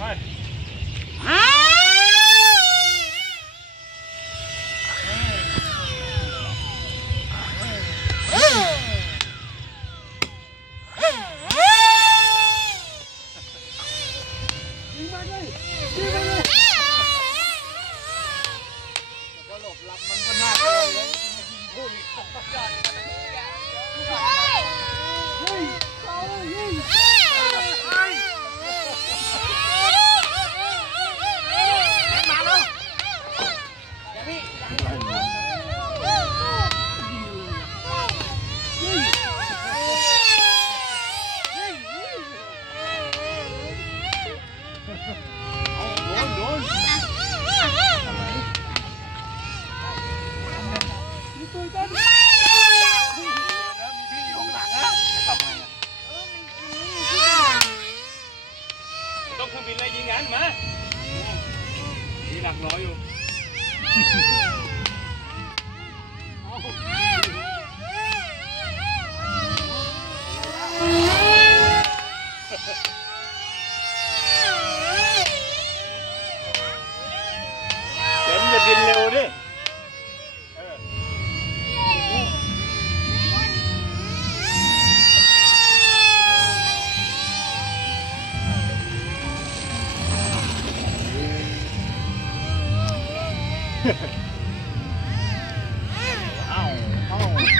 ต้อง เครื่องบินเลยยิงงั้นมามีหลักร้อยอยู่ โ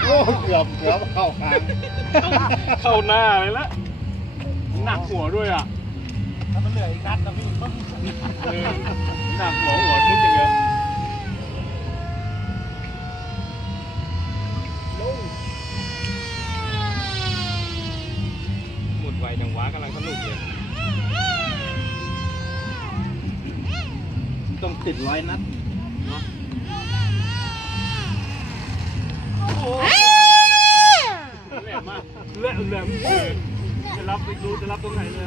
อ้เกือบเกือบเข้าคางเข้าหน้าเลยละหนักหัวด้วยอะถ้ามันเหลืออีกนัดนะพี่เออหนักหัวหัวมุดอย่างเงี้ยหมดไวจังวะกำลังสนุกเลยต้องติดร้อยนัด เลือดเลมแหลมเอดจะรับไปดูจะรับตรงไหนเลย